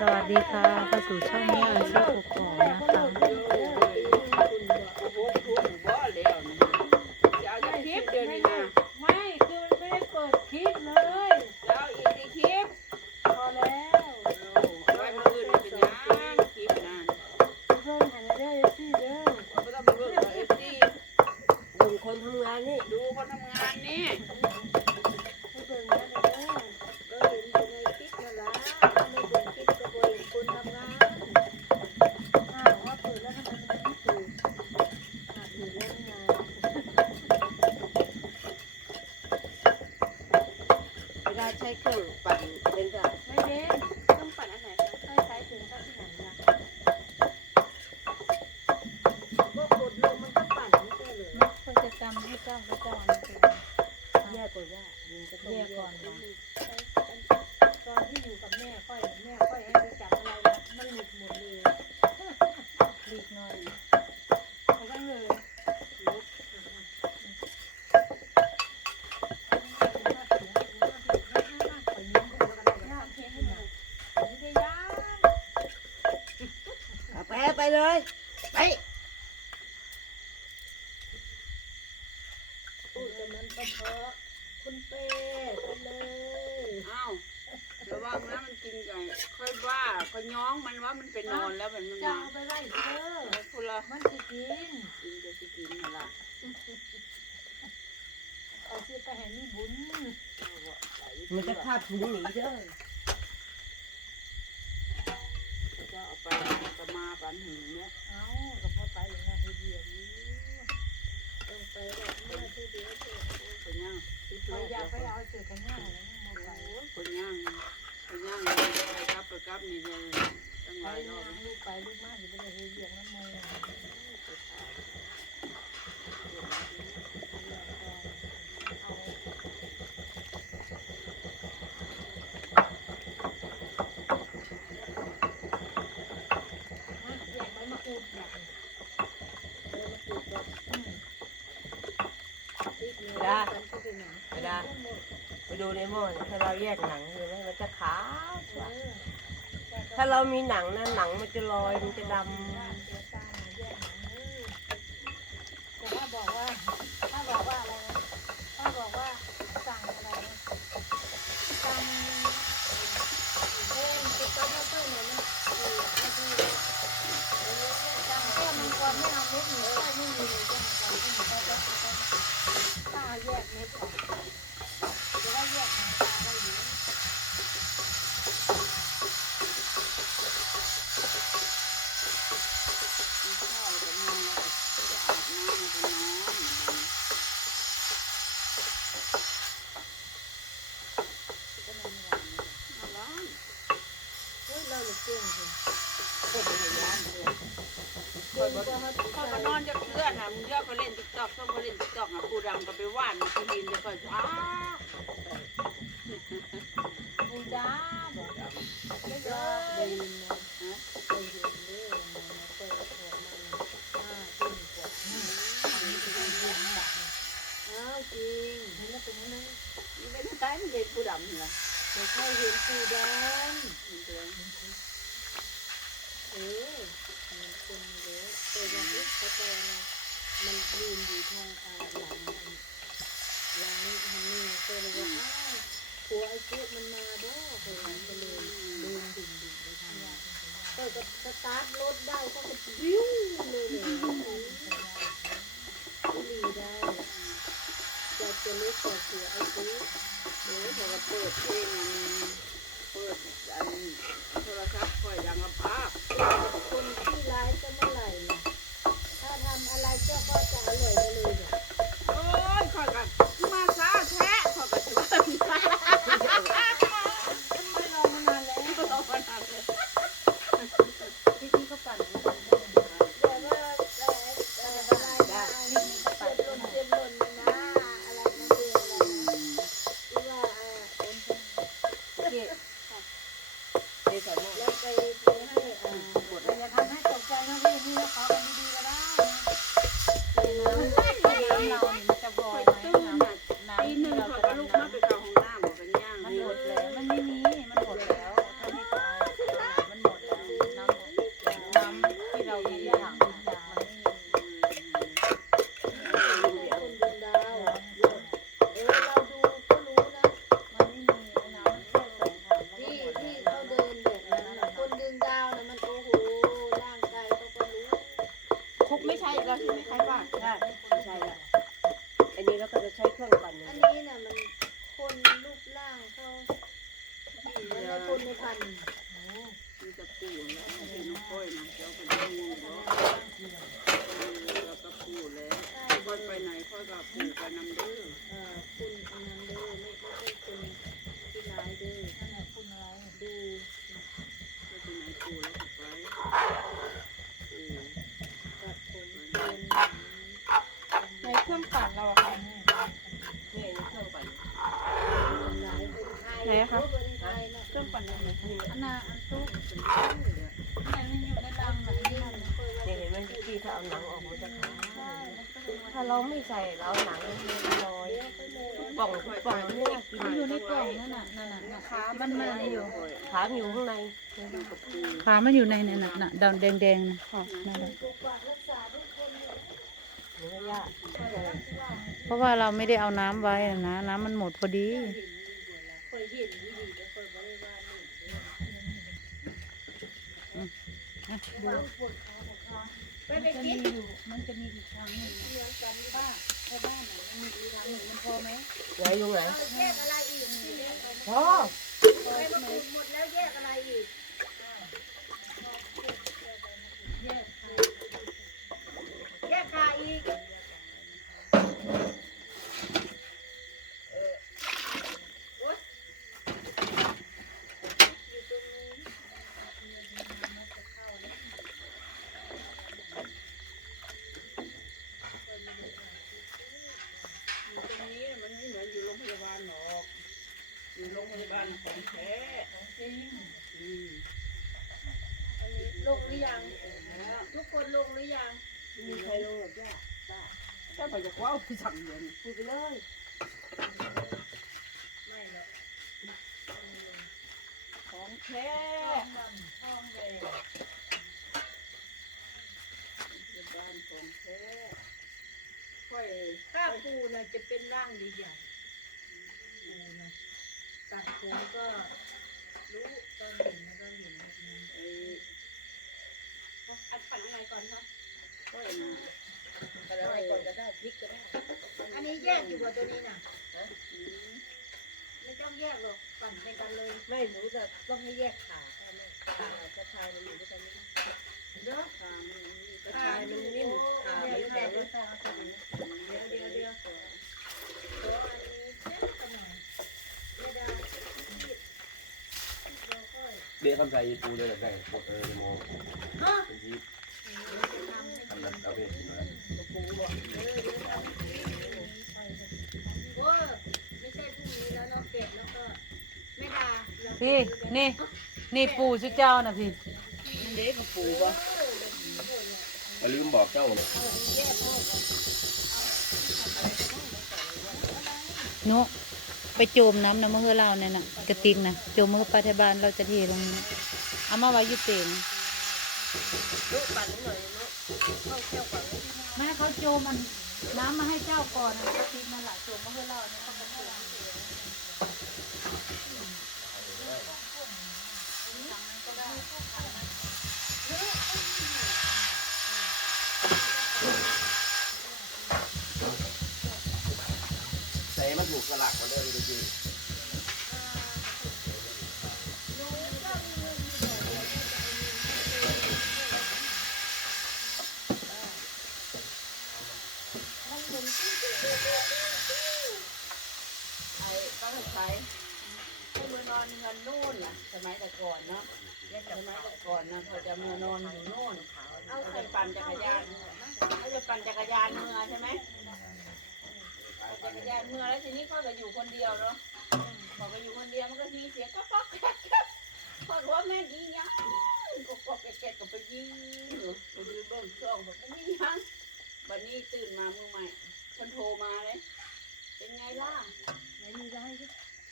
สวัสดีค่ะเข้าสู่ช่องแม่อาชีพกอกนะคะเดี๋ยวนี้นะไม่คือมันไม่ได้เปิดคลิปเลยแล้วอีกในคลิปพอแล้วไว้มืออื่นเป็นยังคลิปนานเพิ่งหันมาได้สิเด้อไม่ต้องไปเบิ่งเอฟซีดูคนทำงานนี่ดูคนทำงานนี่ หลีกหน่อยเขาก็เลยไม่ได้ย่านเอาไปเอาไปเลย ไปพูดกับมันก็เพราะคุณเป้ไปเลยอ้าวระวังนะมันกินไก่ค่อยว่าค่อยย้องมันว่ามันไปนอนแล้วมันมัน จะ มา เอาไปไว้เด้อ คุณละ มันสิกิน กินจะสิกินอะไรเอาสิไปให้มีบุญมันจะคาบถุงหนีเด้อจะเอาไปกระมาปันหืนเนี่ยเอากับพ่อไปอย่างนั้นเฮ็ดเดียวนี้ต้องไปแบบนี้เพื่อเดียวเจะคนย่างที่ไปอยากไปเอาเสื้อกันหน้าแล้วมาไปคนย่างคนย่างไปกับไปกับนี่เลยตั้งหไปลายรอบย่างลูกไปลูกมาสิไปได้เฮ็ดเดียวน้ำมือเอาแยกใบมะกรูดอยาก ได้ไปได้ไป ดูในหม้อถ้าเราแยกหนังเห็นไหมมันจะขาวกว่าถ้าเรามีหนังนะหนังมันจะลอยมันจะดำ แต่ถ้าบอกว่า ถ้าบอกว่าอะไรนะถ้าบอกว่าสั่งอะไรนะสั่งเอ็นติดต่อมาเพิ่มเลยนะสั่งแค่มังกรไม่เอาเม็ดหนูใช่ไม่มีเลยจ้ะมังกรที่หนูได้แล้วป้าแยกเม็ดออกจะได้แยกหนังตาได้อยู่ กินข้าวกับนอนแล้วจะอาบน้ำแล้วก็นอนเอาล้าง เฮ้ยเราเนี่ยเก่งจริง คนไปล้างเลย เก่งกว่า เขาก็นอนจะเพื่อนนะมึงเยอะก็เล่นติ๊กต็อกต้องก็เล่นติ๊กต็อกอะกูดำก็ไปว่านที่ดินจะก็อ้าบูดาบอกเยก็อะได้เลยนะเคยเห็นเด้อมันมาเปิดออกมันอ้าจริงกว่าอ้าวจริงเห็นแล้วเป็นยังไงมันเป็นตายมันเด็กกูดำเหรอไม่ใช่เห็นปูดมันเป็นำ เออมันคนเลยแต่ว่าเอ๊ะเขาใจอะไรมันยืนอยู่ทางอ่าหลังมันหลังนี้ทางนี้ก็เลยว่าอ้าวผัวไอ้เจ๊มันมาบ่เคยก็เลยเดินดิ่งดิ่งไปทางนั้นก็ก็สตาร์ทรถได้ก็ก็บิ้วเลยเลยบุรีได้จะจะเล็กกว่าผัวไอ้เจ๊โอ้ยพอเราเปิดเพลงเปิดอัน แล้วใช่ไหมใช้บ้านใช่ใช่ละอันนี้เราก็จะใช้เครื่องปั่นอย่างอันเดียวนี้น่ะมันคนรูปร่างเขามันไม่คนในพันธุ์มันจะปูแล้วเห็นน้องก้อยนะเจ้าเป็นงูเนาะแล้วก็ปูแล้วก้อยไปไหนก้อยก็ปูไปนำเด้อเอ่อคุณอันนั้นเด้อไม่ไม่ใช่คุณที่ร้ายเด้อ นั่นแหละคุณอะไร ดู ก้อยไปไหนปูแล้วก็ไปปู ตัดผมเป็น ในเครื่อง ปั่นเราอะค่ะนี่เครื่องปั่นหลยไทยไหนอะคะคนไทยนะเครื่องปั่นอะไรอันน่ะอันตู้อันนี้อยู่ในรังน่ะอันนี้มันเนี่ยเห็นไหมพี่ถ้าเอาหนังออกมันจะขาวใช่มันก็เลยว่าถ้าเราไม่ใส่เราหนังมันลอยป่องป่องนี่น่ากินมันอยู่ในกล่องนั่นน่ะนั่นน่ะน่ะมันมันอยู่ขามันอยู่ข้างในขามันอยู่ในนั่นน่ะน่ะดำแดงๆนะนั่นแหละ เพราะว่าเราไม่ได้เอาน้ำไว้นะน้ำมันหมดพอดีเคยเห็นวิธีแต่เคยบ่ได้ว่านี่มันจะมีอยู่มันจะมีอีกครั้งหนึ่งป้าแค่บ้านไหนมันมีอีกครั้งหนึ่งมันพอไหมไหนอยู่ไหนแยกอะไรอีกพอไปมาขุดหมดแล้วแยกอะไรอีกแยกขาอีก อยู่ตรงนี้มันไม่เหมือนอยู่โรงพยาบาลหรอกอยู่โรงพยาบาลของแท้อืม อันนี้ลงหรือยังทุกคนลงหรือยัง มีใครรู้หรอย่า ถ้าเขาจะคว้าไปสั่งเงินพูดไปเลยไม่หรอกของแท้ห้องเลยโรงพยาบาลของแท้ค่อยถ้าปูน่ะจะเป็นร่างใหญ่ๆปูนะตัดผมก็รู้ตอนเห็นนะตอนเห็นแบบนั้นไอ้อัดฝันอะไรก่อนครับค่อยนะ อะไรก่อนก็ได้พริกก็ได้อันนี้แยกอยู่กับตัวนี้น่ะอืมไม่ต้องแยกหรอกปั่นไปกันเลยไม่หนูจะต้องให้แยกขาใช่ไหมขากระชายมันอยู่ด้วยกันไม่ได้เด้อตามนี่กระชายมันนิ่มขาเดี๋ยวมันแข็แข็งงเดี๋ยวเดี๋ยวเดี๋ยวขออันนี้เช็ดกันหน่อยไม่ได้ที่เราค่อยเบี้ยคำใส่ปูเลยแต่หมดเออมองฮะเป็นชีพทำให้ทำแบบเอาเบี้ยกินเลยโอ้ไม่ใช่ พี่นี่นี่ปู่ชื่อเจ้านะพี่เด็กกับปูปะอย่าลืมบอกเจ้าหนุไปโจมน้ำนะมะเฮือเราเนี่ยนะกระติกนะโจมมะเฮือปลาไทบ้านเราจะเทลงเอามาไว้ยุเตงลูกปั่นหน่อย โจมันน้ำมาให้เจ้าก่อนนะกระติกนั่นแหละโจมมาให้เราเนี่ยเขาก็โจมใส่มันถูกสลักมันได้จริง มือนอนเงินนู่นน่ะสมัยแต่ก่อนเนาะสมัยแต่ก่อนนะเขาจะมือนอนอยู่นู่นเอาไปปั่นจักรยานเขาจะปั่นจักรยานเมือใช่ไหมปั่นจักรยานเมือแล้วทีนี้พ่อก็อยู่คนเดียวเนาะพอก็อยู่คนเดียวมันก็มีเสียงก็ป๊อกแก๊กแก๊กพ่อก็ว่าแม่ยิงยังก็ป๊อกแก๊กแก๊กก็ไปยิงอยู่ไปยืนเบิ้งช่องบอกไม่ยิงยังวันนี้ตื่นมามือใหม่คนโทรมาเลย เป็นไงล่ะไหนมีได้ไหม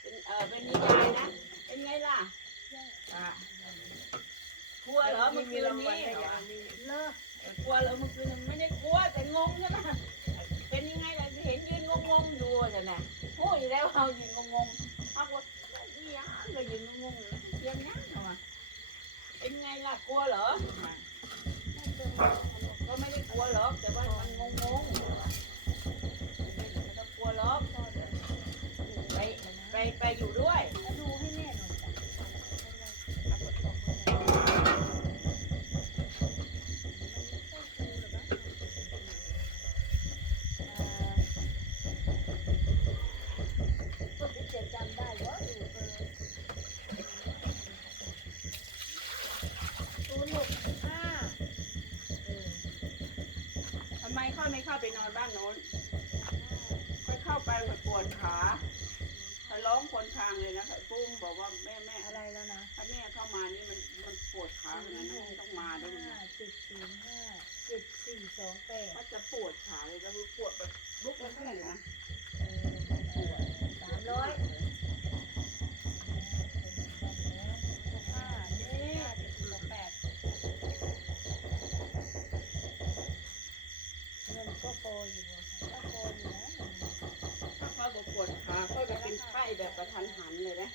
เป็นเออเป็นนิยายนะ เป็นไงล่ะกลัวเหรอเมื่อคืนนี้เลิกกลัวเหรอเมื่อคืนไม่ได้กลัวแต่งงใช่ไหมเป็นยังไงล่ะเห็นยืนงงงดูจ้ะน่ะพูดอยู่แล้วเอายืนงงงเอาว่าเนี้ยก็ยืนงงเยี่ยมยังเหรอเป็นไงล่ะกลัวเหรอก็ไม่ได้กลัวหรอกแต่ว่ามันงงงไม่ต้องกลัวหรอกไปไปไปอยู่ด้วย ไปนอนบ้านโน้นค่อยเข้าไปปวดขาถ้าร้องคนทางเลยนะปุ้มบอกว่าแม่แม่อะไรแล้วนะถ้าแม่เข้ามานี่มันมันปวดขาเหมือน ปวดขาก็จะเป็นไข้แบบกระทันหันเลยนะ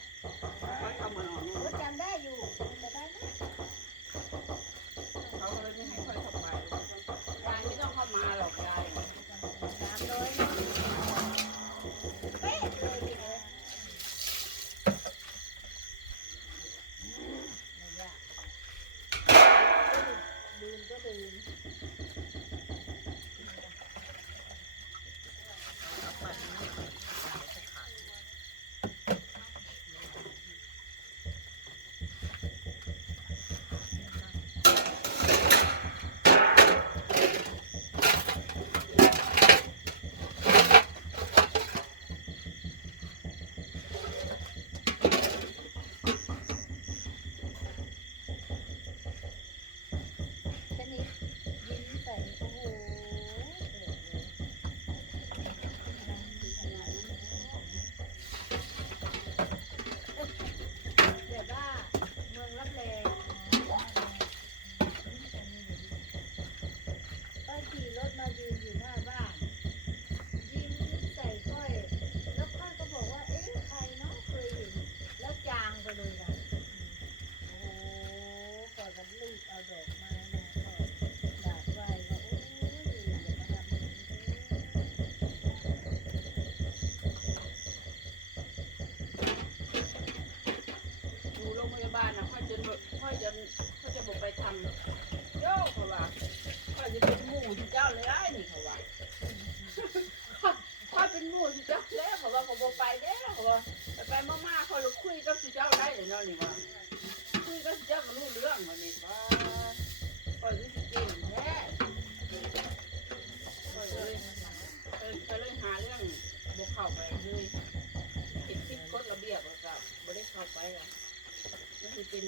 เป็น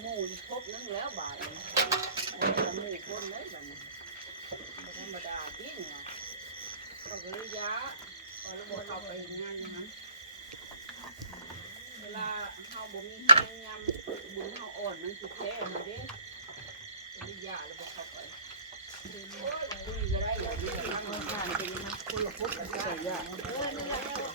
หมูครบนั่งแล้วบาทหมูคนได้บบนี้บ่ธรรมดาจริงว่ะก็เลยยะพอแล้วบ่เราไปเฮ็ดงานอยู่หั้เวลาเฮาบ่มีแรงยามบุญเฮาอ่อนมันจะแท้มาเด้ก็ดือยาแล้วบ่เขาไปโอ้ยคุยก็ได้อย่างนี้ทางโรงทานเป็นนักคุณกับพวกกันใส่ยะโอ้ยนั่แหละ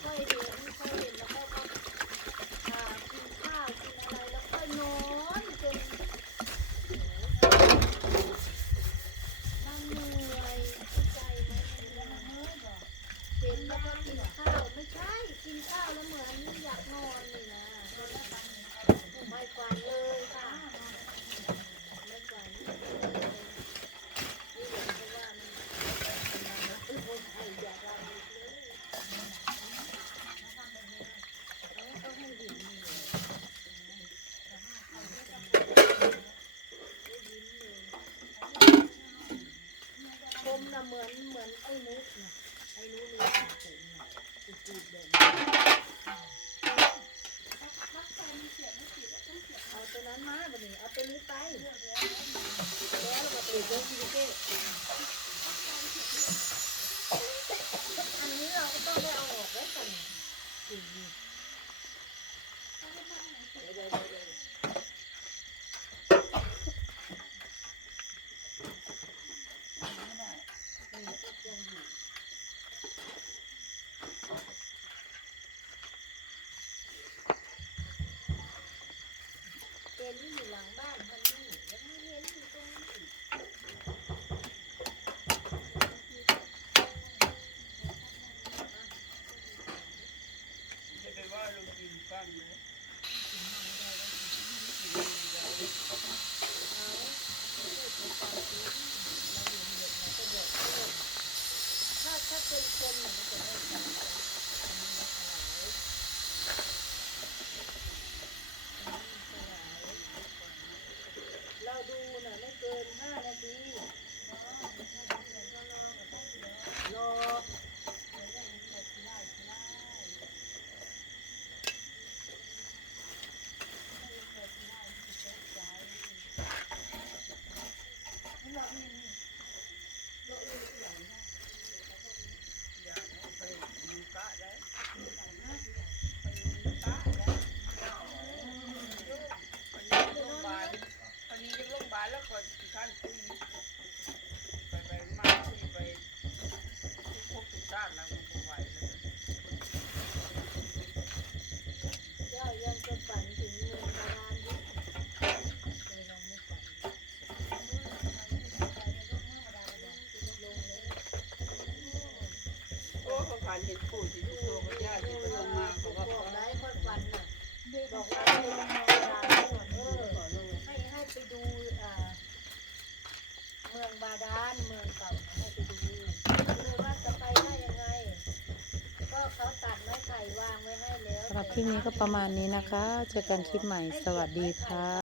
คลิปนี้ก็ประมาณนี้นะคะ เจอกันคลิปใหม่ สวัสดีค่ะ